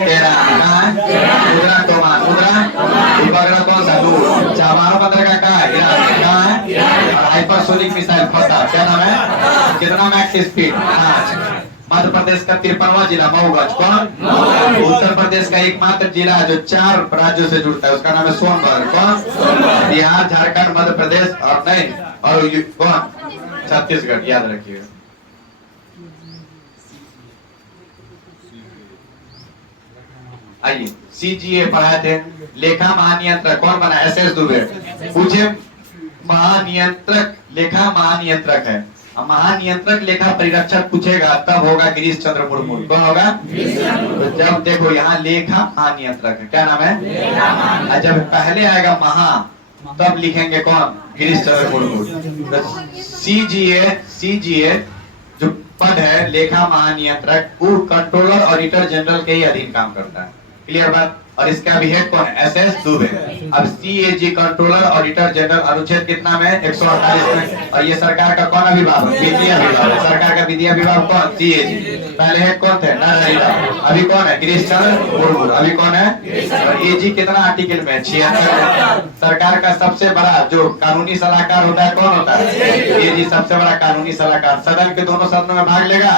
तेरा कहाँ है मुद्रा टोमान मुद्रा उपग्रह कौन सा दूर चाबारो बंदरगाह कहाँ है ईरान कहाँ है और हाइपरसोनिक मिसाइल खोता क्या नाम है कितना मैक्स स्पीड 5 मध्य प्रदेश का 53वां जिला मऊगंज कौन उत्तर प्रदेश का एकमात्र जिला जो 4 राज्यों से जुड़ता है उसका नाम है सोनभद्र कौन बिहार झारखंड मध्य प्रदेश और नहीं और कौन छत्तीसगढ़ याद रखिएगा। आइए सीजीए पढ़ाए थे लेखा महानियंत्रक कौन बना एसएस दुबे पूछे महानियंत्रक लेखा महानियंत्रक है महानियंत्रक लेखा परिरक्षक पूछेगा तब होगा गिरीश चंद्र मुर्मू कौन होगा तो जब देखो यहाँ लेखा महानियंत्रक है क्या नाम है और जब पहले आएगा महा तब लिखेंगे कौन गिरीश चंद्र मुर्मू। सीजीए जो पद है लेखा महानियंत्रक वो कंट्रोलर ऑडिटर जनरल के ही अधीन काम करता है क्लियर बात और इसका भी हेड कौन है एसएस दुबे। अब सीएजी कंट्रोलर ऑडिटर जनरल अनुच्छेद कितना में 148 में और ये सरकार का कौन विभाग विद्या विभाग सरकार का विद्या विभाग कौन सीएजी पहले हेड कौन थे नारायण अभी कौन है गिरीश चंद्र मुर्मू अभी कौन है और एजी कितना आर्टिकल में 76 सरकार का सबसे बड़ा जो कानूनी सलाहकार होता है कौन होता है एजी सबसे बड़ा कानूनी सलाहकार सदन के दोनों सदनों में भाग लेगा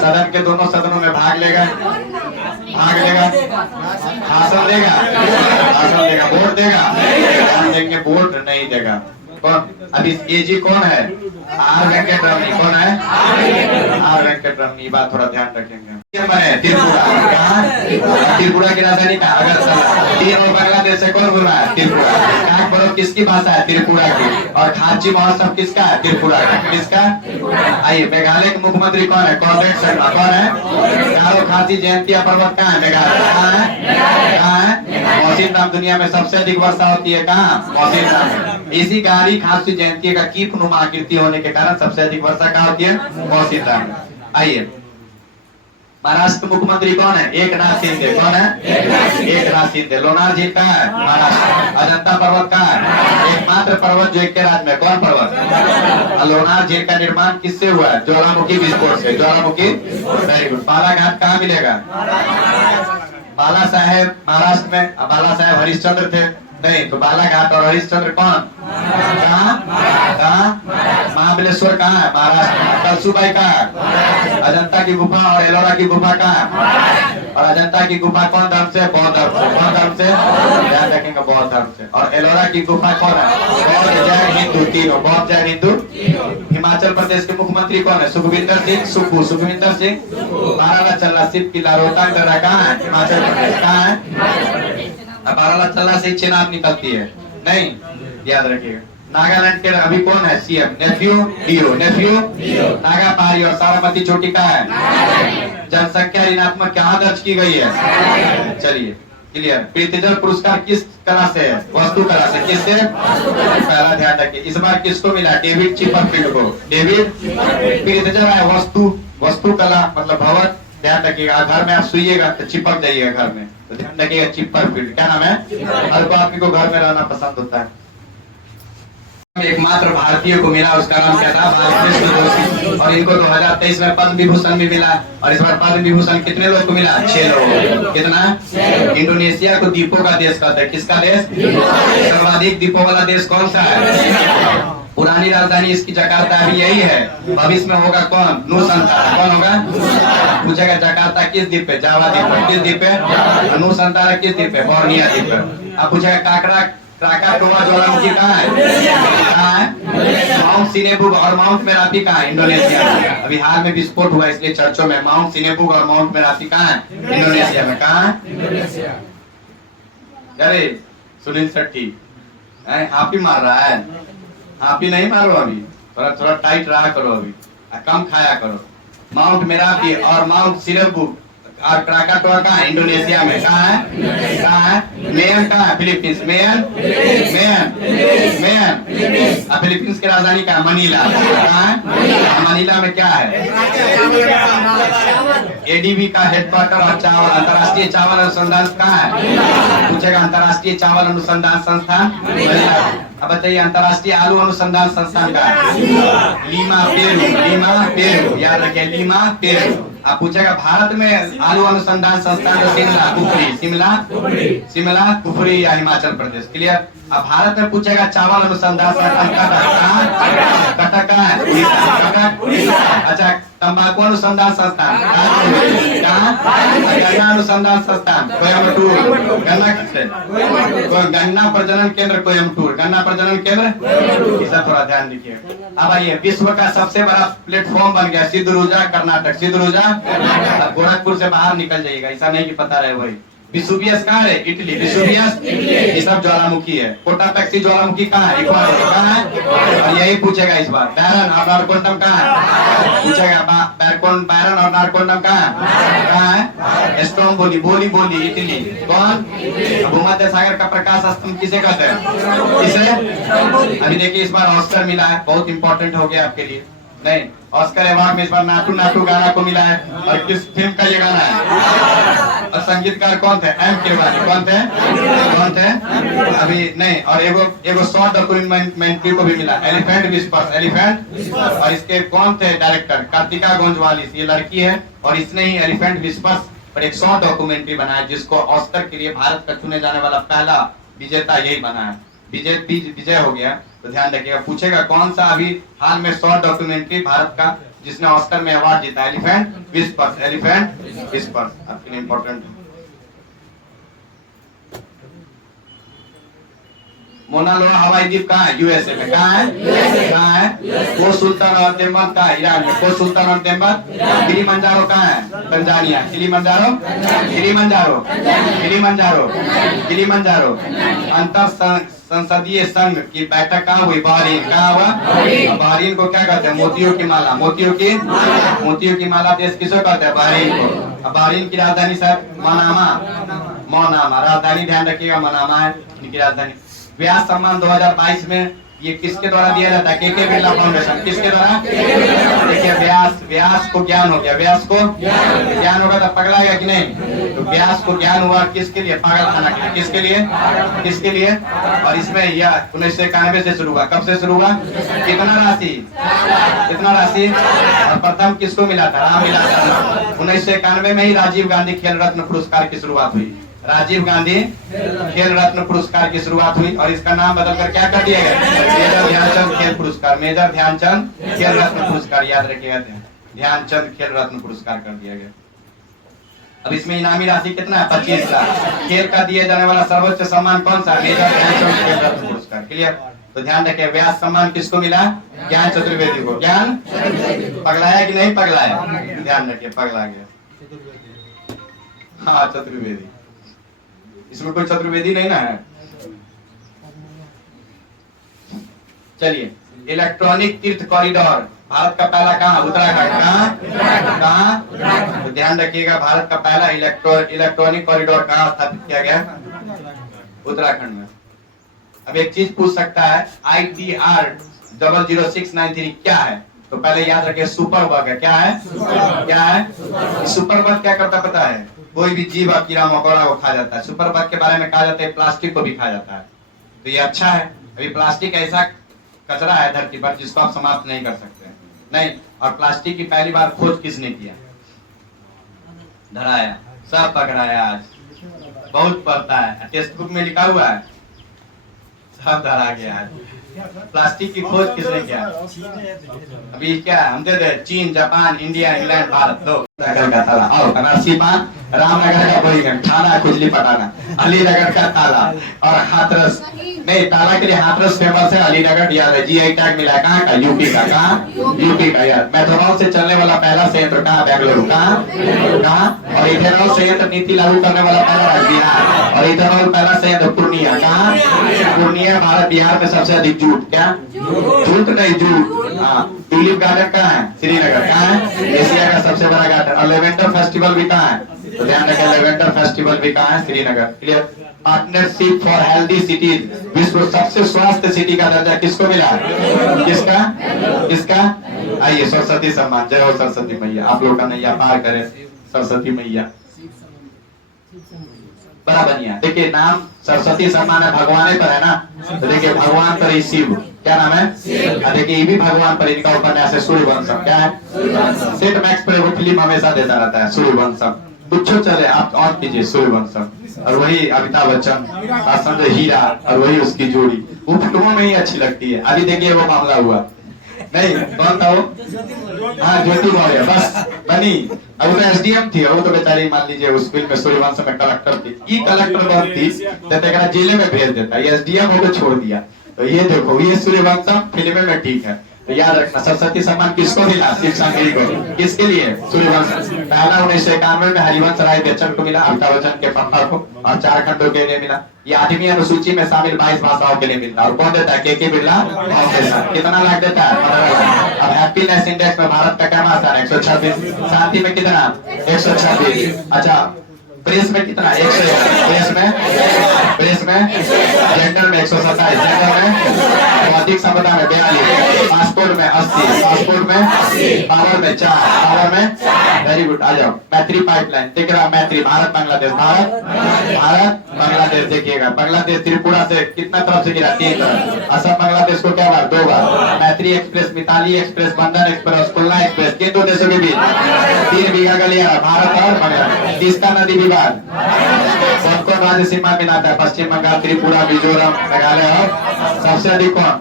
सदन के दोनों सदनों में भाग लेगा भाषण देगा वोट देगा देंगे वोट नहीं देगा कौन अभी एजी कौन है आर वेंकट रमनी कौन है आर वेंकट रमनी बात थोड़ा ध्यान रखेंगे त्रिपुरा की राजधानी का अगरतला और बांग्लादेश से कौन बोल रहा है त्रिपुरा काक पर्व किसकी भाषा है त्रिपुरा की और खाची महोत्सव किसका है त्रिपुरा का किसका आइए मेघालय के मुख्यमंत्री कौन है कॉर्बेट शर्मा कौन है गारो खासी जयंती पर्वत कहाँ है मेघालय कहाँ है मौसिन नाम दुनिया में सबसे अधिक वर्षा होती है कहाँ मौसिन नाम इसी गारी खासी जयंती का कीप नुमा आकृति होने के कारण सबसे अधिक वर्षा कहाँ होती है मौसिन नाम। आइए महाराष्ट्र के मुख्यमंत्री कौन है एकनाथ शिंदे कौन है एकनाथ शिंदे। लोनार झील कहाँ है महाराष्ट्र। अजंता पर्वत कहाँ है एकमात्र पर्वत जो एक के राज्य में कौन पर्वत लोनार झील का निर्माण किससे हुआ है ज्वालामुखी विस्फोट से ज्वालामुखी वेरी गुड। बालाघाट कहाँ मिलेगा बाला साहेब महाराष्ट्र में बाला साहेब हरिश्चंद्र थे नहीं तो बालाघाट और हरिश्चंद्र कौन कहाँ महाबलेश्वर कहाँ है महाराष्ट्र। कलसुबाई कहाँ है अजंता की गुफा और एलोरा की गुफा कहाँ और अजंता की गुफा कौन धर्म से बौद्ध धर्म से कौन धर्म से ध्यान रखेंगे बौद्ध धर्म से और एलोरा की गुफा कौन है बौद्ध जैन हिंदू तीनों बौद्ध जैन हिंदू। हिमाचल प्रदेश के मुख्यमंत्री कौन है सुखविंदर सिंह सुखविंदर सिंह। बाराला चल्ला सिप किला रोहतांग दर्रा कहाँ है हिमाचल प्रदेश कहाँ है बाराला चल्ला से चेनाब निकलती है नहीं याद रखिएगा। नागालैंड के अभी कौन है सीएम नेफ्यू नागा पहाड़ी और सारामती चोटी का है। जनसंख्या ऋणात्मक कहाँ दर्ज की गई है चलिए क्लियर। प्रीतिजल पुरस्कार किस कला से है वस्तु कला से किससे पहला ध्यान रखिए इस बार किसको मिला डेविड चिपरफील्ड को डेविड प्रीतिजल है वस्तु कला मतलब भवन ध्यान रखिएगा। घर में आप सुइएगा तो चिपक जाइएगा घर में तो ध्यान रखिएगा चिपरफील्ड क्या नाम है हर को आपको घर में रहना पसंद होता है। एकमात्र भारतीय को मिला उसका नाम क्या था बालकृष्ण जोशी और इनको 2023 में पद्म विभूषण भी मिला और इस बार पद्म विभूषण कितने लोग को मिला 6 लोग कितना। इंडोनेशिया को द्वीपों का देश कहते हैं किसका देश सर्वाधिक द्वीपों वाला देश कौन सा है पुरानी राजधानी इसकी जकार्ता अभी यही है भविष्य में होगा कौन नूसंतारा कौन होगा पूछेगा जकार्ता किस द्वीप पे जावा द्वीप पे किस द्वीप पे नूसंतारा किस द्वीप पे बोर्निया द्वीप पे। अब पूछेगा क्राकाटोआ ज्वालामुखी कहाँ है माउंट सिनेबुग और माउंट मेरापी कहाँ है इंडोनेशिया में। अभी हाल में विस्फोट हुआ इसलिए चर्चों में माउंट सिनेबुग और माउंट मेरापी कहाँ है इंडोनेशिया में कहाँ अरे सुनील शेट्टी हापी मार रहा है हापी नहीं मारो अभी थोड़ा टाइट रहा करो अभी कम खाया करो। माउंट मेरापी और माउंट सिनेबुग और क्राकाटोआ कहाँ है इंडोनेशिया में कहाँ है मेयन कहाँ है फिलीपींस मेयन फिलीपींस की राजधानी कहाँ मनीला कहाँ है मनीला में क्या है एडीबी का हेडक्वार्टर और चावल अंतर्राष्ट्रीय चावल अनुसंधान कहाँ है पूछेगा अंतर्राष्ट्रीय चावल अनुसंधान संस्थान। अब बताइए अंतर्राष्ट्रीय आलू अनुसंधान संस्थान का लीमा पेरू याद रखिए लीमा पेरू। आप पूछेगा भारत में आलू अनुसंधान संस्थान तो शिमला कुफरी या हिमाचल प्रदेश। क्लियर। अब भारत में पूछेगा चावल अनुसंधान संस्थान कटक कटक। अच्छा, तंबाकू अनुसंधान संस्थान गन्ना अनुसंधान संस्थान कोयम्बटूर। गन्ना प्रजनन केंद्र कोयम्बटूर। गन्ना प्रजनन केंद्र, इसे थोड़ा ध्यान दीजिए। अब आइए, विश्व का सबसे बड़ा प्लेटफॉर्म बन गया सिद्धरूजा कर्नाटक। सिद्धरूजा गोरखपुर से बाहर निकल जाइएगा, ऐसा नहीं कि पता रहे वही। विसुवियस कहाँ है? इटली। विसुवियस ये सब ज्वालामुखी है। कोटापेक्सी ज्वालामुखी कहाँ है? इक्वाडोर। कहाँ है? और यही पूछेगा इस बार। बैरन और नारकोंडम कहाँ है? पूछेगा बैरन और नारकोंडम कहाँ है? स्ट्रोम्बोली बोली इटली। कौन? भूमध्य सागर का प्रकाश स्तंभ किसे कहते हैं? किसे? अभी देखिए, इस बार ऑस्कर मिला है, बहुत इंपॉर्टेंट हो गया आपके लिए। नहीं, ऑस्कर अवार्ड में इस बार नाटू नाटू गाना को मिला है। और किस फिल्म का ये गाना है? और संगीतकार कौन थे? एम केरवानी। कौन थे? अभी नहीं। और एगो शॉर्ट डॉक्यूमेंट्री को भी मिला, एलिफेंट विस्पर्स। और इसके कौन थे डायरेक्टर? कार्तिका गोंजवालिस। ये लड़की है और इसने ही एलिफेंट विस्पर्स पर एक शॉर्ट डॉक्यूमेंट्री बनाया, जिसको ऑस्कर के लिए भारत का चुने जाने वाला पहला विजेता यही बना है। विजय हो गया। तो ध्यान रखिएगा, पूछेगा कौन सा अभी हाल में शॉर्ट डॉक्यूमेंट्री भारत का जिसने ऑस्कर में अवार्ड जीता? Elephant whispers. आपके लिए इंपॉर्टेंट है। मोना लोआ हवाई द्वीप कहाँ है? यूएसए में। कहाँ है? को सुल्तान और तेम्बत कहाँ है? ईरान में। को सुल्तान और तेम्बत। किलिमंजारो कहाँ है? तंजानिया। किलिमंजारो। अंतर संसदीय संघ की बैठक कहाँ हुई? बहरीन। कहाँ हुआ? बहरीन को क्या कहते हैं? मोतियों की माला। मोतियों की माला देश किसे कहते हैं? बहरीन को। बहरीन की राजधानी सर मनामा। राजधानी ध्यान रखिएगा, मनामा है इनकी राजधानी। व्यास सम्मान 2022 में ये किसके द्वारा दिया जाता है? के बिरला फाउंडेशन। किसके द्वारा? देखिए, व्यास को ज्ञान हो गया। व्यास को ज्ञान होगा तो पगलाएगा कि नहीं? तो व्यास को ज्ञान हुआ किसके लिए? पागल खाना के लिए। किसके लिए? और इसमें यह 1991 से शुरू हुआ। कब से शुरू हुआ? कितना राशि? और प्रथम किसको मिला था? राम मिला था। 1991 में ही राजीव गांधी खेल रत्न पुरस्कार की शुरुआत हुई। राजीव गांधी खेल रत्न पुरस्कार की शुरुआत हुई और इसका नाम बदलकर क्या कर दिया गया? मेजर ध्यानचंद खेल पुरस्कार। मेजर ध्यानचंद खेल रत्न पुरस्कार, याद रखिएगा, ध्यानचंद खेल रत्न पुरस्कार कर दिया गया। अब इसमें इनामी राशि कितना है? 25 लाख। खेल का दिया जाने वाला सर्वोच्च सम्मान कौन सा? मेजर ध्यानचंद खेल रत्न पुरस्कार। क्लियर। तो ध्यान रखिए, व्यास सम्मान किसको मिला? ज्ञान चतुर्वेदी को। ज्ञान पगलाया कि नहीं पगलाया? ध्यान रखिए, पगला गया। हाँ, चतुर्वेदी। इसमें कोई चतुर्वेदी नहीं ना है। चलिए, इलेक्ट्रॉनिक तीर्थ कॉरिडोर भारत का पहला कहाँ? उत्तराखंड। कहाँ? तो ध्यान रखिएगा, भारत का पहला इलेक्ट्रॉनिक कॉरिडोर कहाँ स्थापित किया गया? उत्तराखंड में। अब एक चीज पूछ सकता है, ITR 00693 क्या है? तो पहले याद रखिए, सुपर बग है। क्या है? सुपर बग क्या करता पता है? कोई भी जीव कीड़ा मकोड़ा को खा जाता है। सुपर बग के बारे में कहा जाता है प्लास्टिक को भी खा जाता है। तो ये अच्छा है। अभी प्लास्टिक ऐसा कचरा है धरती पर जिसको आप समाप्त नहीं कर सकते। नहीं। और प्लास्टिक की पहली बार खोज किसने किया? धराया। सब पकड़ाया। आज बहुत पढ़ता है, टेक्स्ट बुक में लिखा हुआ है, सब धरा गया है। प्लास्टिक की खोज किसने किया? अभी क्या हम दे दे? चीन, जापान, इंडिया, इंग्लैंड, भारत। दो का ताला। और बनारसी पान, रामनगर का बोईगंज, थाना खुजली पटाना, अलीनगर का ताला और हाथरस। नहीं, ताला के लिए हाथरस फेमस है। अलीनगर याद है, GI टैग मिला है। कहाँ का? यूपी का। कहाँ? यूपी का। यार, मेथनॉल से चलने वाला पहला संयंत्र कहाँ? बेंगलुरु। कहाँ? और इथेनॉल संयंत्र नीति लागू करने वाला पहला राज्य बिहार। और इथेनॉल पहला संयंत्र पूर्णिया। कहाँ? पूर्णिया। भारत बिहार में सबसे अधिक जूट। क्या? जूट नहीं, जूट। हाँ। ट्यूलिप गार्डन कहाँ है? श्रीनगर। कहाँ है? एशिया का सबसे बड़ा गार्डन। और लेवेंडर फेस्टिवल भी कहाँ है? तो ध्यान रखें, लेवेंडर फेस्टिवल भी कहाँ है? Srinagar. Clear. Partnership for healthy cities, विश्व सबसे स्वास्थ्य सिटी का दर्जा किसको मिला? किसका? आइए, सरस्वती सम्मान। जय हो सरस्वती मैया। आप लोग का नैया पार करे सरस्वती मैया। बड़ा बढ़िया। देखिए, नाम सरस्वती सम्मान है, भगवान पर है ना। तो देखिए, भगवान पर ही शिव क्या नाम है? देखिए ये भी भगवान पर इनका उपन्यास है सूर्यवंशम। क्या है? सेट मैक्स पर वो फिल्म हमेशा देता रहता है सूर्यवंशम। कुछ चले आप और कीजिए सूर्यवंशम, और वही अमिताभ बच्चन और संजय हीरा और वही उसकी जोड़ी, वो फिल्मों में ही अच्छी लगती है। अभी देखिए वो मामला हुआ नहीं, कौन था वो? हाँ ज्योति मौर्य, बस बनी। अब वो तो एसडीएम थी, वो तो बेचारी मान लीजिए उस फिल्म में सूर्यवंशम में कलेक्टर थी। ये कलेक्टर बनती तो जेल में भेज देता, ये एसडीएम होकर छोड़ दिया। तो ये देखो ये सूर्यवंशम फिल्म में ठीक है। तो याद रखना सरस्वती सम्मान किसको मिला? शिव शंकरी को। किसके लिए? सूर्यवंशम। पहला 1991 में हरिवंश राय बच्चन को मिला, अमिताभ बच्चन के पापा को, और 4 खंडों के लिए मिला। ये आदमी अनुसूची में शामिल 22 भाषाओं के लिए मिलता है। और कौन देता है? के बिरला फाउंडेशन। कितना लाख देता है? 15 लाख। अब हैप्पीनेस इंडेक्स में भारत का क्या स्थान है? 126। शांति में कितना? 126। अच्छा प्रेस में कितना? 101। प्रेस में जेंडर में 127, जेंडर में बौद्धिक संपदा में 42, पासपोर्ट में 80, पासपोर्ट में पावर में 4, पावर में वेरी गुड। आ जाओ मैत्री पाइपलाइन दिख रहा, मैत्री भारत बांग्लादेश, भारत बांग्लादेश। देखिएगा बांग्लादेश त्रिपुरा से कितना तरफ से गिरा? 3 तरफ। असम बांग्लादेश को क्या बार? 2 बार। मैत्री एक्सप्रेस, मिताली एक्सप्रेस, बंधन एक्सप्रेस, खुलना एक्सप्रेस, किन 2 देशों के बीच 3 बीघा का लिया भारत और बांग्लादेश। तीसरा नदी विवाद कौन कौन राज्य सीमा मिलाता है? पश्चिम बंगाल, त्रिपुरा, मिजोरम, मेघालय और सबसे अधिक कौन?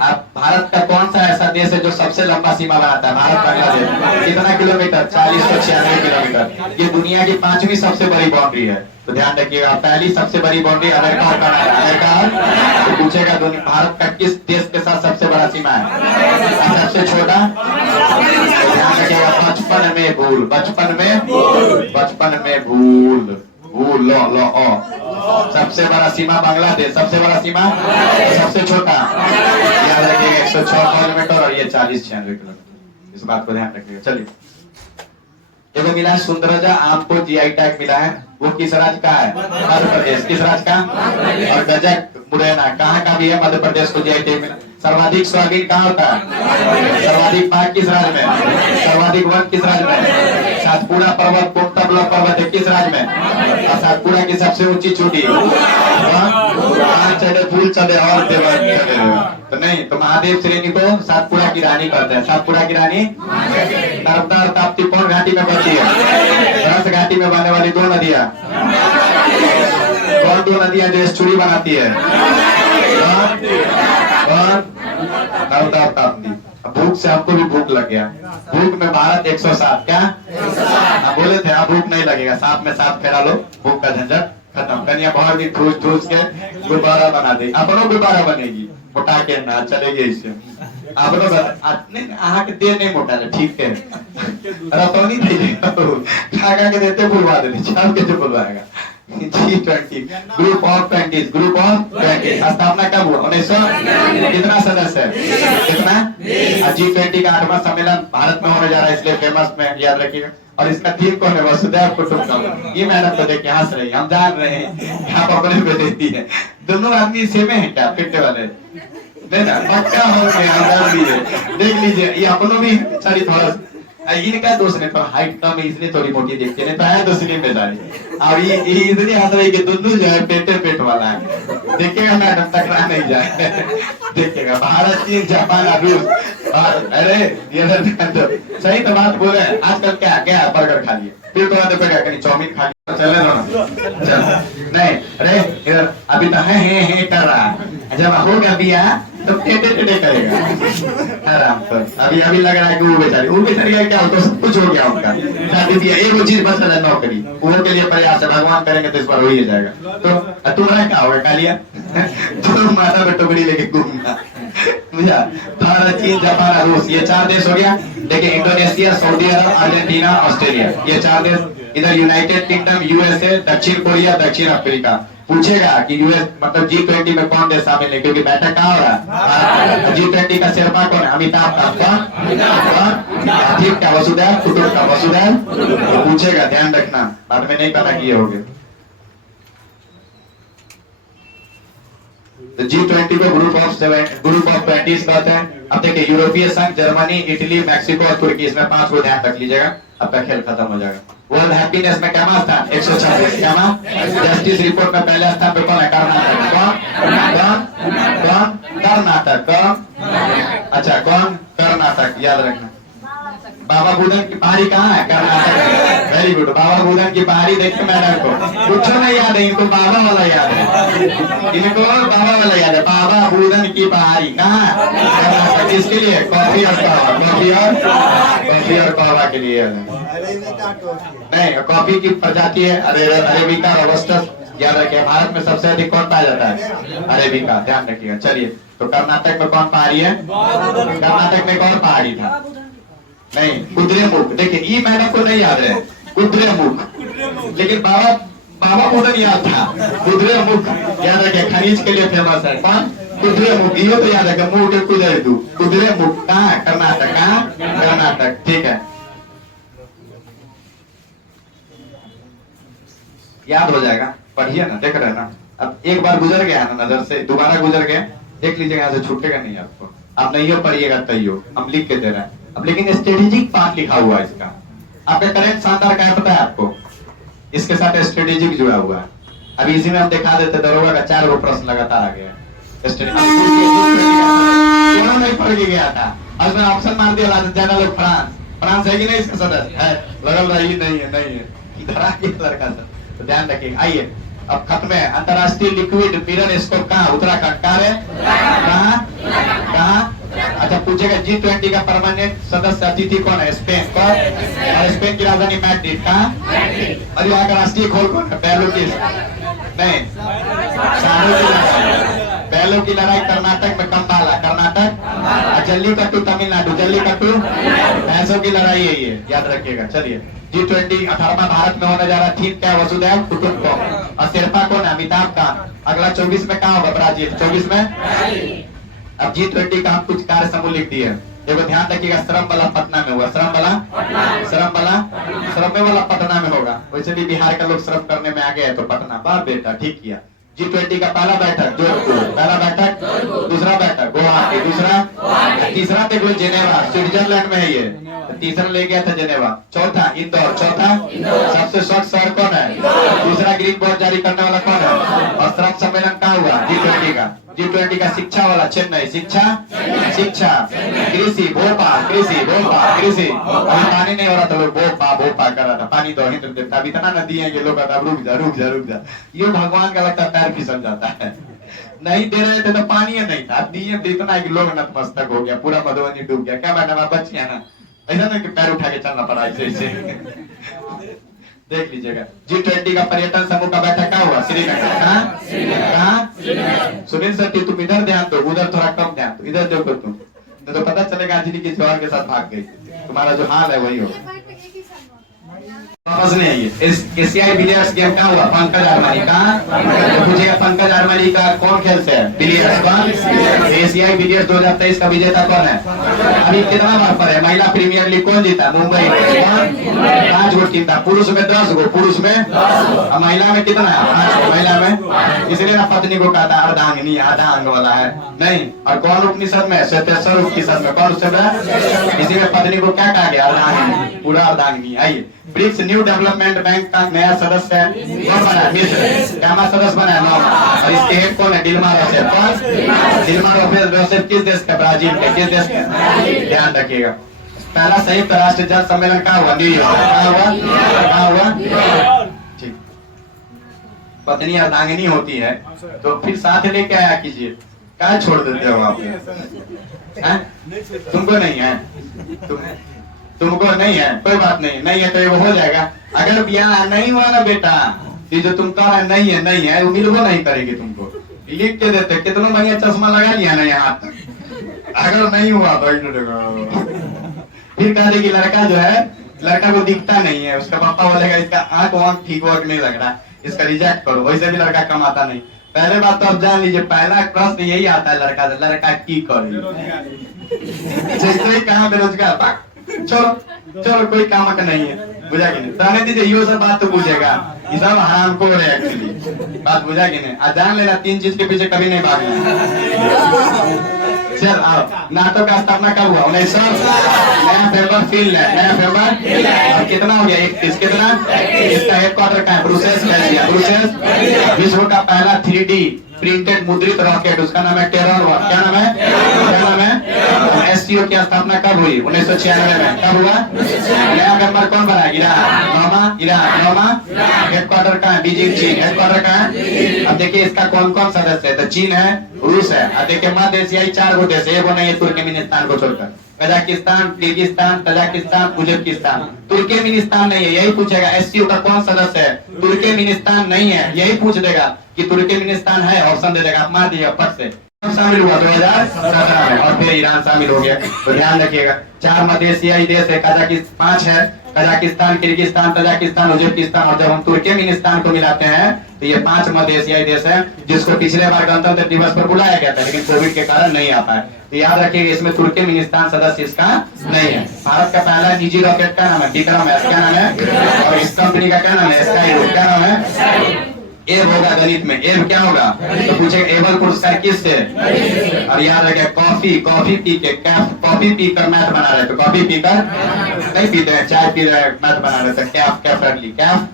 अब भारत का कौन सा ऐसा देश है जो सबसे लंबा सीमा बनाता है? भारत बांग्लादेश। कितना किलोमीटर? 4096 किलोमीटर। ये दुनिया की 5वीं सबसे बड़ी बाउंड्री है, तो ध्यान रखिएगा। पहली सबसे बड़ी बाउंड्री अमेरिका और कनाडा। अमेरिका तो पूछेगा भारत का किस देश के साथ सबसे बड़ा सीमा है? सबसे छोटा? ध्यान रखिएगा 55 में भूल, 55 में भूल, भूल लो लो ओ। सबसे बड़ा सीमा बांग्लादेश, सबसे बड़ा सीमा, सबसे छोटा याद रखिएगा 106 किलोमीटर और ये 40-96 किलोमीटर। इस बात को ध्यान रखिएगा। चलिए देखो मिला सुंदरजा आम को जीआई टैग मिला है, वो किस राज्य का है? मध्य प्रदेश। किस राज्य का? और गजक मुरैना कहाँ का भी है? मध्य प्रदेश को जीआई टैग मिला। सर्वाधिक सोयाबीन कहाँ होता है? सर्वाधिक बाघ किस राज्य में? सर्वाधिक वन किस राज्य में? सातपुड़ा पर्वत, कोटला पर्वत है किस राज्य में? और सातपुड़ा की सबसे ऊंची चोटी चढ़े फूल चढ़े और देवर चढ़े। तो नहीं, तो महादेव श्रेणी को सातपुड़ा की रानी कहते हैं। सातपुड़ा की रानी नर्मदा और ताप्ती कौन घाटी में बहती है? सरस घाटी में बहने वाली 2 नदियां, कौन 2 नदियां जो एस्चुरी बनाती है? नर्मदा और ताप्ती। भूख से हमको भी भूख लग गया। भूख में भारत 107। क्या बोले थे? अब भूख नहीं लगेगा, 7 में 7 फेरा लो, भूख का झंझट खत्म। कन्या बहुत भी ठूस के गुब्बारा बना दे, अपनों गुब्बारा बनेगी, मोटा के ना चलेगी इससे। अपनों आहा के दे नहीं मोटा ठीक है, रतौनी दे खागा के देते बुलवा देते, छाप के जो बुलवाएगा। G20 group of 20, group of 20 स्थापना कब हुआ? 1900। कितना सदस्य है? कितना? G20 का 8वां सम्मेलन भारत में होने जा रहा है, इसलिए फेमस में याद रखिएगा। और इसका थीम कौन है? वसुधैव कुटुंबकम। ये मैडम तो देख हंस रही, हम जान रहे हैं यहाँ पर अपने पे देती है। दोनों आदमी सेमे हैं क्या? पिट्टे वाले नहीं ना? पक्का हो गया, देख लीजिए। ये अपनों भी सारी थोड़ा इनका दोस्त नहीं, थोड़ा हाइट कम है इसलिए थोड़ी मोटी देखती है, तो है तो स्लिम बेचारी। और ये इतनी हंस रही कि दोनों जो है पेट वाला है। देखिएगा मैडम टकरा नहीं जाए। देखिएगा भारत, चीन, जापान और रूस। अरे ये सही तो बात बोले। आजकल क्या क्या बर्गर खा लिए, फिर तो आते पे कहीं चाउमीन खा लिए, चले दो ना चल नहीं। अरे इधर अभी तो है कर रहा, जब होगा बिया तो टेटे करेगा आराम पर। अभी लग रहा है कि वो बेचारी का क्या होता, सब कुछ हो गया उनका, शादी दिया, एक वो चीज बस है नौकरी, वो के लिए प्रयास है, भगवान करेंगे तो इस बार हो ही जाएगा। तो तुम्हारा क्या होगा? कालिया तुम माथा पे टुकड़ी लेके घूमना। बुझा? भारत, चीन, जापान और रूस, ये 4 देश हो गया। देखिए इंडोनेशिया, सऊदी अरब, अर्जेंटीना, ऑस्ट्रेलिया, ये 4 देश। इधर यूनाइटेड किंगडम, यूएसए, दक्षिण कोरिया, दक्षिण अफ्रीका। पूछेगा कि यूएस मतलब G20 में कौन देश शामिल है, क्योंकि बैठक कहाँ हो रहा है? G20 का शेरपा कौन है? अमिताभ ठीक क्या? वसुधैव कुटुंबकम, वसुधैव। तो पूछेगा, ध्यान रखना, बाद में नहीं पता किए होगे। तो G20 को ग्रुप ऑफ 20 कहते हैं। अब देखिए यूरोपीय संघ, जर्मनी, इटली, मैक्सिको और तुर्की, इसमें 5 को ध्यान रख लीजिएगा, आपका खेल खत्म हो जाएगा। वर्ल्ड हैप्पीनेस में क्या स्थान? 126। क्या? जस्टिस रिपोर्ट में पहले स्थान पे कौन है? कर्नाटक। कौन? कर्नाटक, अच्छा कौन कर्नाटक, याद रखना। बाबा बुदन की पहाड़ी कहाँ है? कर्नाटक। Very good. बाबा बुदन की पहाड़ी देखिए मैडम को कुछ नहीं याद है, इनको बाबा वाला याद है, इनको बाबा वाला याद है। बाबा बुदन की पहाड़ी कहाँ है? कर्नाटक। किसके लिए? कॉफी और कहवा, कॉफी और कहवा के लिए नहीं, कॉफी की प्रजाति है अरेबिका रोबस्टस, याद रखिए। भारत में सबसे अधिक कौन पाया जाता है? अरेबिका, ध्यान रखिएगा। चलिए, तो कर्नाटक में कौन पहाड़ी है? कर्नाटक में कौन पहाड़ी था? नहीं, कुद्रेमुख। देखिए ये मैडम को नहीं याद है, कुद्रेमुख, लेकिन बाबा बुदन याद था। कुद्रेमुख याद रखिए, खनिज के लिए फेमस है। कौन? कुद्रेमुख। ये तो याद रखिए, मुंह के कुदरे दू। कुद्रेमुख कहाँ? कर्नाटक। कहाँ? कर्नाटक। ठीक है, याद हो जाएगा, पढ़िए ना, देख रहे ना। अब एक बार गुजर गया ना नजर से, दोबारा गुजर गया, देख लीजिएगा, यहाँ से छूटेगा नहीं आपको। आप नहीं हो पढ़िएगा तैयो, हम लिख के दे रहे हैं। अब लेकिन स्ट्रेटेजिक पार्ट लिखा हुआ है इसका। आपका करेंट शानदार क्या है पता है आपको? इसके साथ स्ट्रेटेजिक जुड़ा हुआ है। अभी इसी में हम दिखा देते, दरोगा का 4 प्रश्न लगातार आ गया। नहीं पढ़ के गया था, आज मैं ऑप्शन मार दिया ज्यादा लोग। फ्रांस है कि नहीं इसका सदस्य है? लगल रही नहीं है, नहीं है, इधर आ गया लड़का सर। तो ध्यान रखिए। आइए अब खत्म है। अंतरराष्ट्रीय लिक्विड मिरर स्कोप कहाँ? उत्तराखंड। कहाँ है? कहाँ? अच्छा पूछेगा, G20 का परमानेंट सदस्य अतिथि कौन है? स्पेन। कौन? और स्पेन की राजधानी मैड्रिड। कहाँ? और यहाँ का राष्ट्रीय खोल कौन है? बैलूकिस नहीं, बैलों की लड़ाई कर्नाटक में कंबाला, कर्नाटक। जल्लीकट्टू तमिलनाडु, जल्लीकट्टू। भैंसों की लड़ाई है ये, याद रखिएगा। चलिए, G20 18वां भारत में होने जा रहा। थीम क्या? वसुधैव कुटुंबकम। और शेरपा कौन है? अमिताभ कांत। अगला 24 में कहाँ होगा? ब्राजील। 24 में। अब G20 का हम कुछ कार्य समूह लिख दिए। देखो ध्यान रखिएगा, श्रम वाला पटना में हुआ। श्रम वाला पटना में होगा। वैसे भी बिहार का लोग श्रम करने में आ गए, तो पटना। बाप बेटा ठीक किया। G20 का पहला बैठक जोधपुर, पहला बैठक। दूसरा बैठक गुवाहाटी, दूसरा। तीसरा देख लो जेनेवा, स्विट्जरलैंड में है ये। तीसरा ले गया था जेनेवा। चौथा इंदौर, चौथा। सबसे स्वच्छ शहर कौन है? दूसरा ग्रीन बोर्ड जारी करने वाला कौन है? और श्रम सम्मेलन कहाँ हुआ? G20 का शिक्षा वाला चेन्नई। शिक्षा। कृषि भोपाल, कृषि। अभी पानी नहीं हो रहा था, लोग भोपा कर रहा था। पानी तो हिंद देता, अभी इतना नदी है ये लोग रुक जा। ये भगवान का लगता है पैर फिसल जाता है। नहीं दे रहे थे तो पानी नहीं था, दिए तो इतना है कि लोग नतमस्तक हो गया, पूरा मधुबनी डूब गया। क्या मैडम आप बच्ची है ना, ऐसा नहीं कि पैर उठा के चलना पड़ा ऐसे। देख लीजिएगा। G20 का पर्यटन समूह का बैठक कहाँ हुआ? श्रीनगर। कहाँ? सुनील सर तुम इधर ध्यान दो, उधर थोड़ा कम ध्यान दो। इधर देखो तुम, तो पता चलेगा अंजलि किसी और के साथ भाग गई। तुम्हारा जो हाल है वही हो। समझ नहीं आई। एशियाई बिलियर्ड्स गेम कहाँ हुआ? पंकज आरमानी। कहाँ? तो पूछेगा पंकज आरमानी का कौन खेल से है? बिलियर्ड्स। कौन? एशियाई बिलियर्ड्स 2023 का विजेता कौन है? अभी कितना बार पर है? महिला प्रीमियर लीग कौन जीता? मुंबई। 5 गो टीम था, पुरुष में 10 गो, पुरुष में। महिला में कितना है? 5 गो महिला में। इसलिए ना पत्नी को कहा था अर्धांगिनी, आधा अंग वाला है नहीं। और कौन उपनिषद में? श्वेतेश्वर उपनिषद में। कौन उपनिषद? इसी में पत्नी को क्या कहा गया? अर्धांगिनी, पूरा अर्धांगिनी। आइए, ब्रिक्स न्यू डेवलपमेंट बैंक का नया सदस्य है कौन बना? मिस्र। क्या सदस्य बना है? 9। और इसके हेड कौन है? डिल्मा रोसेफ। कौन? डिल्मा रोसेफ किस देश का? ब्राजील के। किस देश का? ध्यान रखिएगा। पहला संयुक्त राष्ट्र जल सम्मेलन कहाँ हुआ? न्यूयॉर्क। कहाँ हुआ? ठीक। पत्नी अर्धांगिनी होती है तो फिर साथ लेके आया कीजिए, क्या छोड़ देते हो आप? तुमको नहीं है? तुमको नहीं है, कोई बात नहीं है तो ये हो जाएगा। अगर ब्याह नहीं हुआ ना बेटा, ये जो तुम कह रहे नहीं है वो मिलबो नहीं करेगी तुमको। लिख के देते, कितना बढ़िया चश्मा लगा लिया ना यहाँ तक। अगर नहीं हुआ तो फिर कह देगी लड़का जो है, लड़का को दिखता नहीं है, उसका पापा बोलेगा इसका आंख वाँख ठीक वर्क नहीं लग रहा, इसका रिजेक्ट करो। वैसे भी लड़का कमाता नहीं। पहले बात तो आप जान लीजिए, पहला प्रश्न यही आता है लड़का से, लड़का की करे? कहाँ बेरोजगार? चलो कोई काम का नहीं है, बुझा कि नहीं? रहने दीजिए, ये सब बात तो पूछेगा, ये सब हराम को है एक्चुअली। बात बुझा कि नहीं? आज जान लेना 3 चीज के पीछे कभी नहीं भागना। चल आओ, नाटो का स्थापना कब हुआ? 1900। नया फेबर फिनलैंड, नया फेबर। और कितना हो गया? 31। कितना? इसका हेडक्वार्टर कहाँ है? ब्रुसेल्स। ब्रुसेल्स। विश्व का पहला 3D प्रिंटेड मुद्रित रॉकेट, उसका नाम है टेरर वन। क्या नाम है? क्या नाम है? एससीओ की स्थापना कब हुई? 1996 में। कब हुआ? नया मेंबर कौन बना? ईरान। ईरान। हेडक्वार्टर कहाँ है? बीजिंग, चीन। हेडक्वार्टर कहाँ है? अब देखिए इसका कौन कौन सदस्य है? तो चीन है, रूस है। अब देखिए मध्य एशियाई 4 गो देश है, एगो नहीं है तुर्कमेनिस्तान को छोड़कर। Kazakhstan, Kyrgyzstan, Tajikistan, Uzbekistan. Turkmenistan नहीं है, यही पूछेगा। एससीओ का कौन सदस्य है? तुर्कमेनिस्तान नहीं है, यही पूछ देगा कि तुर्कमेनिस्तान है, ऑप्शन दे देगा। आप मार दिए पट से। शामिल हुआ 2017 में, और फिर ईरान शामिल हो गया। तो ध्यान रखिएगा 4 मध्य एशियाई देश है, 5 है, कजाकिस्तान, किर्गिस्तान, तजाकिस्तान, उज्बेकिस्तान। और जब हम तुर्कमेनिस्तान को मिलाते हैं तो ये 5 मध्य एशियाई देश है, जिसको पिछले बार गणतंत्र दिवस पर बुलाया गया था, लेकिन कोविड के कारण नहीं आ पाया। तो याद रखिएगा इसमें तुर्कमेनिस्तान सदस्य इसका नहीं है। भारत का पहला निजी रॉकेट का नाम है विक्रम एस। क्या नाम है? और इस कंपनी का क्या नाम है? स्काईरूट। क्या नाम है? एब होगा गणित में, एब क्या होगा? तो पूछेगा एबल पुरस्कार किससे? और याद रखे कॉफी पी के, कॉफी पीकर मैथ बना रहे थे। कॉफी पीकर नहीं पीते हैं, चाय पी रहे मैथ बना रहे थे। कैफ।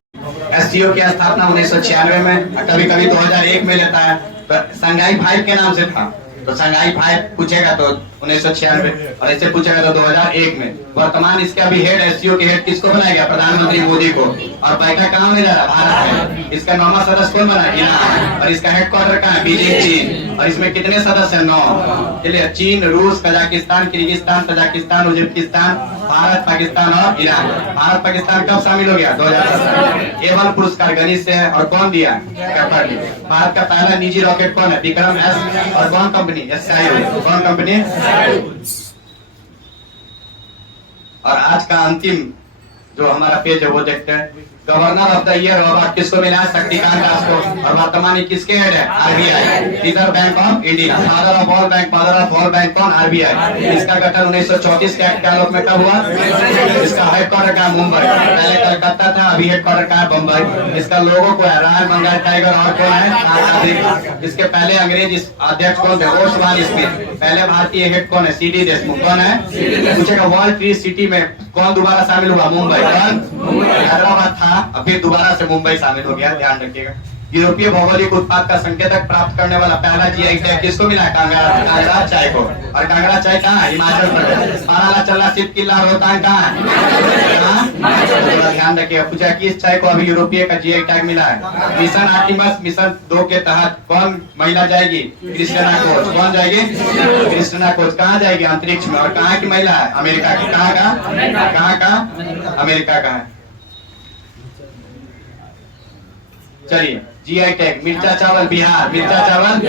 एससीओ की स्थापना 1996 में, कभी कभी 2001 में लेता है। तो संघाई 5 के नाम से था, तो संघाई 5 पूछेगा तो 1996, और ऐसे पूछेगा तो 2001 में। वर्तमान इसका भी हेड, एससीओ के हेड किसको बनाया गया? प्रधानमंत्री मोदी को। और बैठक कहाँ में जा रहा? भारत में। इसका 9वां सदस्य कौन बना? ईरान। और इसका हेडक्वार्टर कहाँ है? बीजिंग, चीन। और इसमें कितने सदस्य हैं? 9। चलिए, चीन, रूस, Kazakhstan, Kyrgyzstan, Tajikistan, Uzbekistan, Bharat, Pakistan और ईरान। भारत पाकिस्तान कब शामिल हो गया? 2017। एबल पुरस्कार गणित से है, और कौन दिया? भारत का पहला निजी रॉकेट कौन है? विक्रम एस। और कौन कंपनी? स्काईरूट। कौन कंपनी? और आज का अंतिम जो हमारा पेज है वो देखते हैं। Governor of the year award किसको मिला है? शक्तिकांत दास को। और वर्तमान किसके हेड है? RBI, reserve bank of India. Father of all bank कौन? आरबीआई। इसका गठन 1934 के एक्ट के आलोक में कब हुआ? इसका हेडक्वार्टर का मुंबई, पहले कलकत्ता था, अभी हेडक्वार्टर का बम्बई। इसका लोगो को है रॉयल बंगाल टाइगर। और कौन है? इसके पहले अंग्रेज अध्यक्ष कौन थे? ओसवाल स्मिथ। पहले भारतीय हेड कौन है? सीडी देशमुख। कौन है? पूछेगा वॉल ट्रीट सिटी में कौन दोबारा शामिल हुआ? मुंबई। हैदराबाद था, अभी दोबारा से मुंबई शामिल हो गया। ध्यान रखिएगा। यूरोपीय भौगोलिक उत्पाद का संकेतक प्राप्त करने वाला पहला जीआई टैग किसको मिला? कांगड़ा चाय को। और कांगड़ा चाय कहाँ है? हिमाचल प्रदेश। पाराला चल्ला सिप किला रोहतांग कहाँ है? थोड़ा ध्यान रखिएगा। पूछा किस चाय को अभी यूरोपीय का जीआई टैग मिला है? मिशन आर्टिमस मिशन 2 के तहत कौन महिला जाएगी? Christina coach. कौन जाएगी? Christina coach. कहाँ जाएगी? अंतरिक्ष में। और कहाँ की महिला है? अमेरिका की। कहाँ का? अमेरिका का है। चलिए, जीआई टैग मिर्चा चावल बिहार। मिर्चा चावल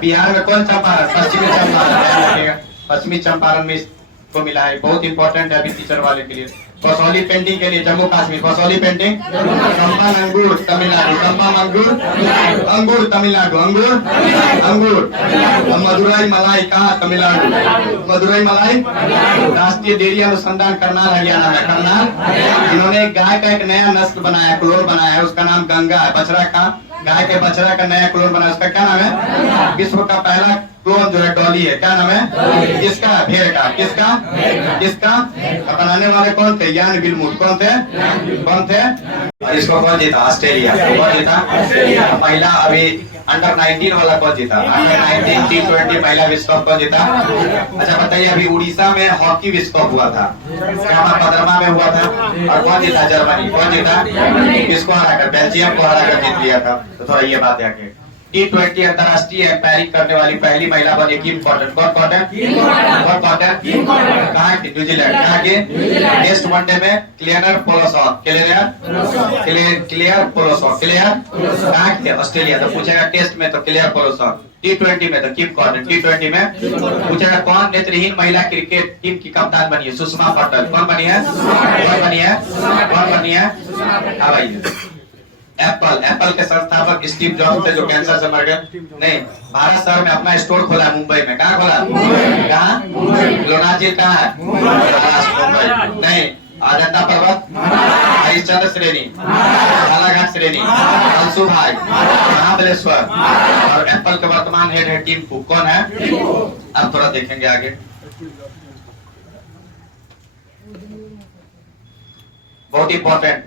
बिहार में कौन? चंपारण, पश्चिमी चंपारण। पश्चिमी चंपारण में इसको मिला है। बहुत इंपॉर्टेंट है अभी टीचर वाले के लिए। कसौली पेंटिंग के लिए जम्मू कश्मीर। कसौली पेंटिंग। कंपन अंगूर तमिलनाडु। कंपम अंगूर तमिलनाडु। अंगूर। मदुरई मलाई कहाँ? तमिलनाडु। मदुरई मलाई। राष्ट्रीय डेयरी अनुसंधान करनाल हरियाणा में। करनाल। इन्होंने गाय का एक नया नस्ल बनाया, क्लोर बनाया है, उसका नाम गंगा है। बछड़ा का, गाय के बछड़ा का नया क्लोन बनाया, उसका क्या नाम है? विश्व का पहला क्लोन जो है डॉली है। क्या नाम है? किसका? भेड़ का। किसका? बनाने वाले कौन थे? यान विल्मुथ। कौन थे? और इसको कौन जीता? ऑस्ट्रेलिया। कौन जीता? महिला अभी अंडर 19 वाला कौन जीता? अंडर 19 T20 महिला विश्व कप कौन जीता? अच्छा बताइए, अभी उड़ीसा में हॉकी विश्व कप हुआ था, पदरमा में हुआ था, और कौन जीता? जर्मनी। कौन जीता? किसको हराकर? बेल्जियम को हराकर जीत लिया था। तो थोड़ा ये बात याद रखिए। T20 अंतर्राष्ट्रीय एम्पायरिंग करने वाली पहली महिला बनी किम कॉटन। कौन कॉटन? कहाँ की? न्यूजीलैंड। कहाँ के? टेस्ट वनडे में क्लियर पोलोसॉक। कहाँ के? ऑस्ट्रेलिया। तो पूछेगा टेस्ट में तो क्लियर पोलोसॉक, T20 में तो किम कॉटन। T20 में पूछेगा कौन नेत्रहीन महिला क्रिकेट टीम की कप्तान बनी है? सुषमा पटेल। कौन बनी है? अब आइए, एप्पल के संस्थापक स्टीव जॉब्स थे, जो कैंसर से मर गए। नहीं, भारत शहर में अपना स्टोर खोला है मुंबई में। कहाँ खोला? कहाँ? लोनाचिल कहाँ है? मुंबई। नहीं, अजंता पर्वत, हरिश्चंद्र श्रेणी, बालाघाट श्रेणी, अंशु भाई, महाबलेश्वर। और एप्पल के वर्तमान हेड है टीम कुक। कौन है? अब थोड़ा देखेंगे आगे। बहुत इंपॉर्टेंट,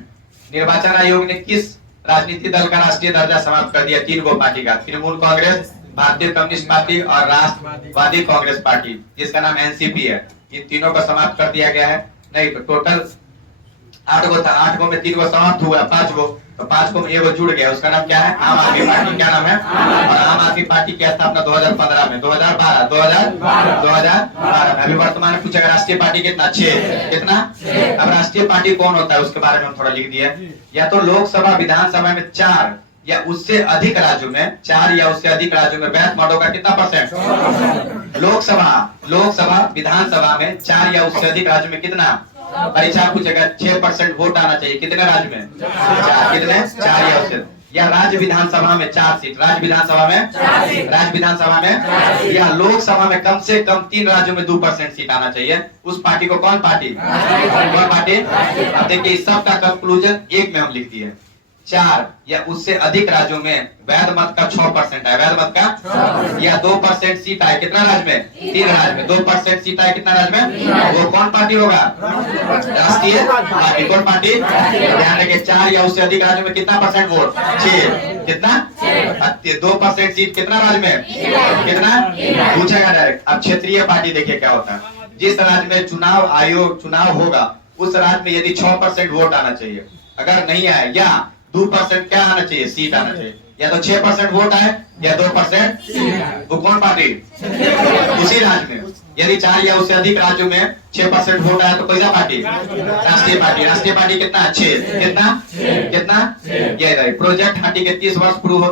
निर्वाचन आयोग ने किस राजनीतिक दल का राष्ट्रीय दर्जा समाप्त कर दिया 3 गो पार्टी का, तृणमूल कांग्रेस, भारतीय कम्युनिस्ट पार्टी और राष्ट्रवादी कांग्रेस पार्टी, जिसका नाम एनसीपी है। इन तीनों को समाप्त कर दिया गया है। नहीं, टोटल 8 गो था, 8 गो में 3 गो समाप्त हुआ, 5 गो, तो 5 गो में एगो जुड़ गया, उसका नाम क्या है? आम आदमी पार्टी। क्या नाम है? और आम आदमी पार्टी की स्थापना 2015 में, 2012 में। अभी वर्तमान में पूछेगा राष्ट्रीय पार्टी कितना? 6। कितना? अब राष्ट्रीय पार्टी कौन होता है उसके बारे में हम थोड़ा लिख दिए। या तो लोकसभा विधानसभा में 4 या उससे अधिक राज्यों में, 4 या उससे अधिक राज्यों में वैध मतों का कितना %? लोकसभा विधानसभा में 4 या उससे अधिक राज्यों में कितना? परीक्षा पूछेगा 6% वोट आना चाहिए। कितने राज्य में? 4। कितने? 4 या उससे। या राज्य विधानसभा में 4 सीट, राज्य विधानसभा में या लोकसभा में कम से कम 3 राज्यों में 2% सीट आना चाहिए। उस पार्टी को कौन पार्टी? अब देखिए सबका कंक्लूजन एक में हम लिख दिए। 4 या उससे अधिक राज्यों में वैध मत का 6% है, वैध मत का, या 2% सीट आए कितना राज्य में? 3 राज्य में 2% सीट आए कितना राज्य में? वो कौन पार्टी होगा? राष्ट्रीय पार्टी। कौन पार्टी? ध्यान रखिए 4 या उससे अधिक राज्यों में कितना % वोट? 6। कितना? 2% सीट कितना राज्य में? कितना? पूछेगा डायरेक्ट। अब क्षेत्रीय पार्टी देखिए क्या होता है। जिस राज्य में चुनाव होगा उस राज्य में यदि 6% वोट आना चाहिए, अगर नहीं आए या 2% क्या आना चाहिए? सीट आना चाहिए। या तो 6% वोट आए या 2% वो कौन पार्टी? उसी राज्य में। यदि 4 या उससे अधिक राज्यों में 6% वोट आया तो कैसा पार्टी? राष्ट्रीय पार्टी। राष्ट्रीय पार्टी कितना? 6। कितना? ये प्रोजेक्ट हाटी के 30 वर्ष पूर्व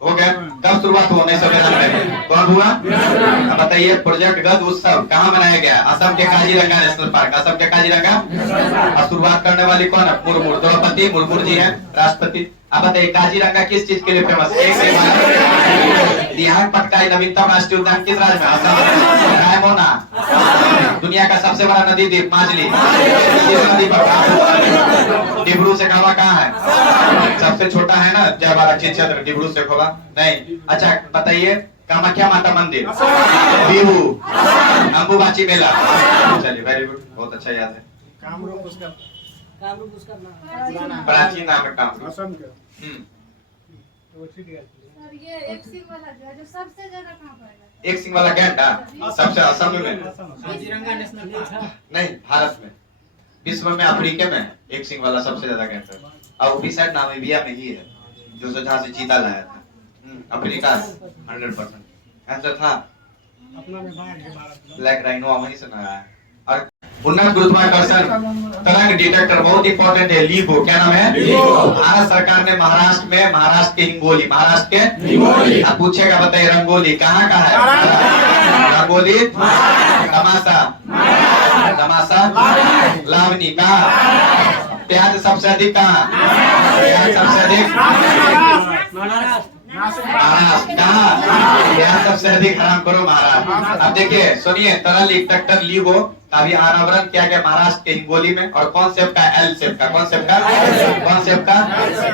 हो गया। कब शुरुआत हुआ? 1993 में। कौन हुआ? अब बताइए। प्रोजेक्ट गद उत्सव कहाँ मनाया गया? असम के काजीरंगा नेशनल पार्क। असम के काजीरंगा। और शुरुआत करने वाली कौन है? मुर्मू, द्रौपदी मुर्मू जी है राष्ट्रपति। अब बताइए काजीरंगा किस चीज के लिए फेमस है? दिहांग पटकाई नवीनतम राष्ट्रीय उद्यान किस राज्य में? असम। रायमोना दुनिया का सबसे बड़ा नदी द्वीप माजली किस नदी पर? डिब्रू से खावा कहाँ है? सबसे छोटा है ना जब आरक्षित क्षेत्र डिब्रू से खोवा नहीं। अच्छा बताइए कामाख्या माता मंदिर, बिहू, अंबुबाची मेला। चलिए वेरी गुड, बहुत अच्छा याद है। प्राचीन नाम है कामरूप। ये एक सिंग वाला जो सबसे ज्यादा कहाँ पाएगा? एक सिंग वाला गैंडा सबसे असम में काजीरंगा नेशनल पार्क नहीं, भारत में। विश्व में अफ्रीका में एक सिंग वाला सबसे ज्यादा गैंडा, और वो भी शायद नामीबिया में ही है, जो जहाँ से चीता लाया था। अफ्रीका 100% आंसर था। ब्लैक राइनो वहीं से ना आया। और उन्नत गुरुत्वाकर्षण तरंग डिटेक्टर बहुत इंपॉर्टेंट है, लीगो। क्या नाम है? भारत सरकार ने महाराष्ट्र के हिंगोली, अब पूछेगा बताइए रंगोली कहाँ का है? रंगोली तमाशा लावनी कहाँ? प्याज सबसे अधिक कहाँ? प्याज सबसे अधिक महाराष्ट्र कहाँ? प्याज सबसे अधिक हराम करो महाराष्ट्र। अब देखिए सुनिए, तरल डिटेक्टर लीगो का भी अनावरण किया गया महाराष्ट्र के हिंगोली में। और कौन शेप का? एल शेप का। कौन शेप का?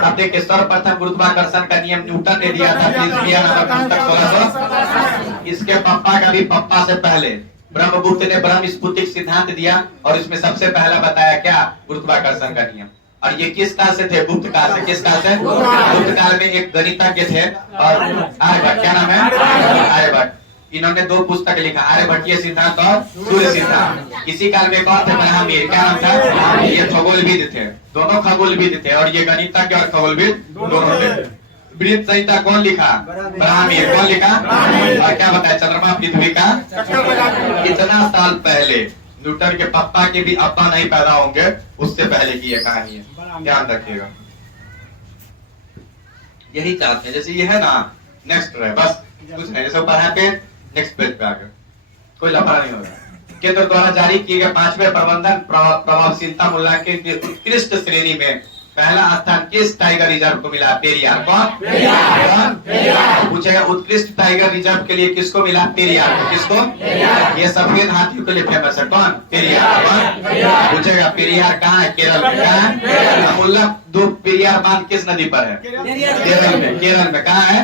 अब देखिए सर्वप्रथम गुरुत्वाकर्षण का नियम न्यूटन ने दिया था, फिजिक्स नामक पुस्तक 1600। इसके पापा का भी पप्पा से पहले ब्रह्मगुप्त ने ब्रह्म स्फुटिक सिद्धांत दिया और इसमें सबसे पहला बताया क्या? गुरुत्वाकर्षण का नियम। और ये किस काल से थे? गुप्त काल से। किस काल से? गुप्त काल में एक गणितज्ञ थे और आर्यभट्ट। क्या नाम है? आर्यभट्ट। इन्होंने 2 पुस्तक लिखा, आर्यभट्टीय सिद्धांत और सूर्य सिद्धांत। इसी काल में कौन थे? ब्राह्मीण। क्या नाम था? ये खगोलविद थे, दोनों खगोलविद थे, और ये गणितज्ञ और खगोलविद दोनों थे। बृहत संहिता कौन लिखा? ब्राह्मीण। कौन लिखा? और क्या बताया? चंद्रमा पृथ्वी का इतना साल पहले न्यूटन के पापा के भी अब्बा नहीं पैदा होंगे उससे पहले की ये कहानी है, ध्यान रखिएगा। यही चाहते हैं, जैसे ये है ना, नेक्स्ट रहे बस, कुछ नहीं, जैसे ऊपर है पे, नेक्स्ट पेज पे आगे कोई लफड़ा नहीं होगा। केंद्र द्वारा जारी किए गए 5वें प्रबंधन प्रभावशीलता मूल्यांकन की उत्कृष्ट श्रेणी में पहला स्थान किस टाइगर रिजर्व को मिला? पेरियार। कौन? पूछेगा उत्कृष्ट टाइगर रिजर्व के लिए किसको मिला? पेरियार को। किसको? ये सफेद हाथियों के लिए फेमस है। कौन? पेरियार। कौन? पूछेगा पेरियार कहाँ है? केरल में। कहाँ है? अमूल्ला दो पेरियार बांध किस नदी पर है? केरल में। केरल में कहाँ है?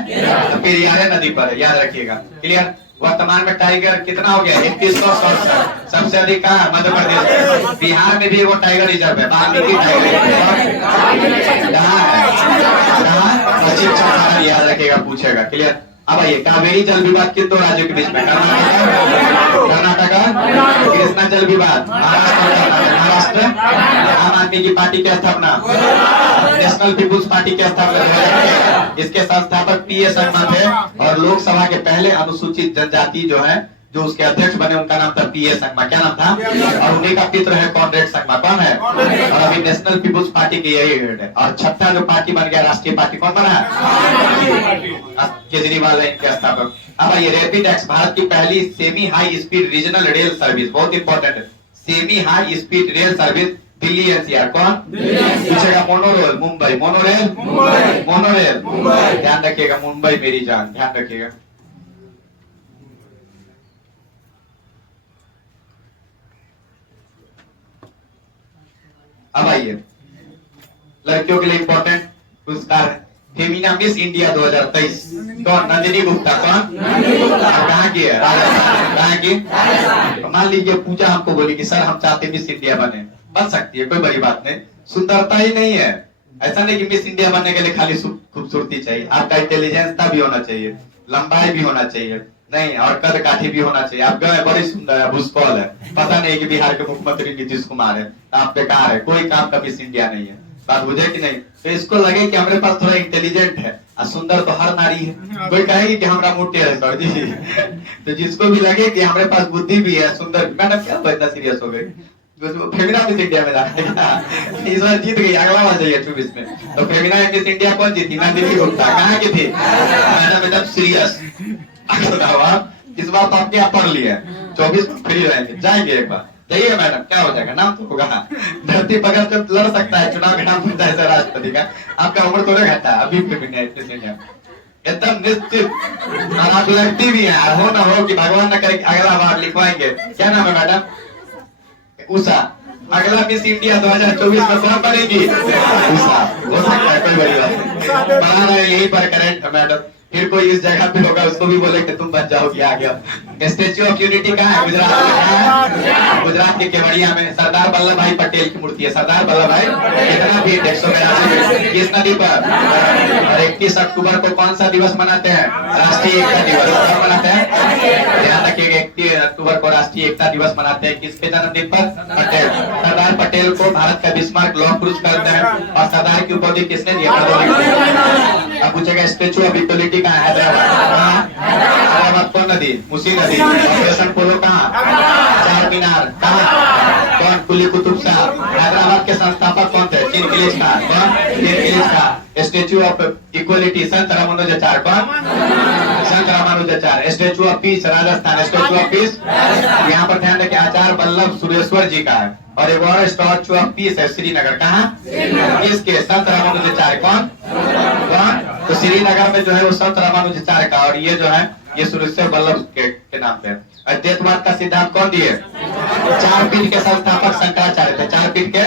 तो पेरियार नदी पर है, याद रखिएगा। क्लियर? वर्तमान में टाइगर कितना हो गया? 3167। सबसे अधिक कहाँ? मध्य प्रदेश। बिहार में भी वो टाइगर रिजर्व है, वाल्मीकि टाइगर कहाँ है? देखिएगा पूछेगा। क्लियर? अब आइए, कावेरी जल विवाद किन दो राज्यों के बीच में? कर्नाटका, कृष्णा जल विवाद महाराष्ट्र। आम आदमी की पार्टी की स्थापना, नेशनल पीपुल्स पार्टी की स्थापना। इसके संस्थापक पीए संगमा थे और लोकसभा के पहले अनुसूचित जनजाति जो है जो उसके अध्यक्ष बने उनका नाम था पीए संगमा। क्या नाम था? और उन्हीं का पित्र है कॉनरेड संगमा। कौन है? और अभी नेशनल पीपुल्स पार्टी की यही हेड है। और छठा जो पार्टी बन गया राष्ट्रीय पार्टी, कौन बना? केजरीवाल है इनके स्थापक। अब आइए, रैपिड एक्स भारत की पहली semi high speed regional rail service, बहुत इंपॉर्टेंट है। Semi high speed rail service Delhi NCR. कौन पूछेगा? मोनोरेल मुंबई। मोनोरेल मोनोरेल ध्यान रखिएगा, मुंबई मेरी जान, ध्यान रखिएगा। अब आइए, लड़कियों के लिए इंपॉर्टेंट पुरस्कार है फेमिना मिस इंडिया 2023। कौन? नंदिनी गुप्ता। कौन? कहाँ की है? राजस्थान। कहाँ की? मान लीजिए पूजा हमको बोली कि सर हम चाहते मिस इंडिया बने, बन सकती है, कोई बड़ी बात नहीं। सुंदरता ही नहीं है, ऐसा नहीं कि मिस इंडिया बनने के लिए खाली खूबसूरती चाहिए, आपका इंटेलिजेंस भी होना चाहिए, लंबाई भी होना चाहिए, नहीं और कद काठी भी होना चाहिए। आप गए बड़ी सुंदर है, भूस्कौल है, पता नहीं कि बिहार के मुख्यमंत्री नीतीश कुमार है, आप बेकार है, कोई काम का मिस इंडिया नहीं है। बात बुझे कि नहीं? तो इसको लगे कि हमारे पास थोड़ा इंटेलिजेंट है और सुंदर तो हर नारी है। कोई कहेगी कि हमारा मोटे है सर जी तो जिसको भी लगे कि हमारे पास बुद्धि भी है, सुंदर। मैडम क्या इतना सीरियस हो गई? फेमिना मिस इंडिया में इस बार जीत गई, अगला बार चाहिए 24 में। तो फेमिना मिस इंडिया कौन जीती? नंदिनी गुप्ता। कहाँ की थी? मैडम एकदम सीरियस। इस बार तो आपके यहाँ पढ़ लिया, 24 में फ्री रहेंगे, जाएंगे एक बार, जाइए मैडम, क्या हो जाएगा? नाम तो होगा, धरती पकड़ जब लड़ सकता है चुनाव के नाम बनता है राष्ट्रपति का, आपका उम्र थोड़ा घटा अभी एकदम निश्चित। और आप लगती भी है, हो ना हो कि भगवान न करे अगला बार लिखवाएंगे। क्या नाम है मैडम? उषा। अगला मिस इंडिया 2024 में कौन बनेगी? उषा। हो सकता है, कोई बड़ी बात नहीं। बना रहे यहीं पर करेंट मैडम, फिर कोई इस जगह पे होगा उसको भी बोले कि तुम बन जाओगी। आ गया स्टेच्यू ऑफ यूनिटी कहाँ है? गुजरात में। गुजरात के केवड़िया में सरदार वल्लभ भाई पटेल की मूर्ति है। सरदार वल्लभ भाई कितना फीट? 182 किस नदी पर? और 31 अक्टूबर को कौन सा दिवस मनाते हैं? राष्ट्रीय एकता दिवस। कब मनाते हैं? ध्यान रखिएगा, 31 अक्टूबर को राष्ट्रीय एकता दिवस मनाते हैं। किसके जन्मदिन पर? पटेल। सरदार पटेल को भारत का बिस्मार्क लौह पुरुष करते हैं। और सरदार की उपाधि किसने दिया? अब पूछेगा स्टेच्यू ऑफ इक्वलिटी कहाँ है? हैदराबाद। कौन नदी? मूसी नदी। ऑपरेशन पोलो कहाँ? चार मीनार कहाँ? कौन? कुली कुतुब शाह। हैदराबाद के संस्थापक कौन थे? चीन किलिच खान। कौन? चीन किलिच खान। स्टेच्यू ऑफ इक्वलिटी संत रामानुजाचार्य। कौन? संत Ramanujacharya. Statue of peace Rajasthan. Statue of peace यहाँ पर ध्यान रखिए आचार्य वल्लभ सुरेश्वर जी का है। और एक और स्टैच्यू ऑफ पीस है श्रीनगर। कहाँ? किसके? संत रामानुजाचार्य। कौन? कौन? तो श्रीनगर में जो है वो संत रामानुजाचार्य का, और ये जो है ये सुरेश्वर वल्लभ के नाम पे। अद्वैतवाद का सिद्धांत कौन दिए? चार पीठ के संस्थापक शंकराचार्य थे। चार पीठ के।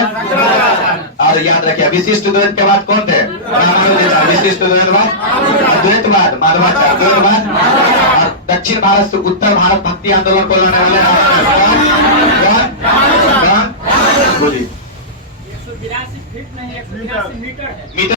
और याद रखिए विशिष्ट द्वैत के बाद कौन थे? रामानुजाचार्य। विशिष्ट अद्वैतवाद माधवाचार्य। द्वैतवाद और दक्षिण भारत से उत्तर भारत भक्ति आंदोलन को लाने वाले बोलिए। 182 फीट नहीं 182 मीटर है।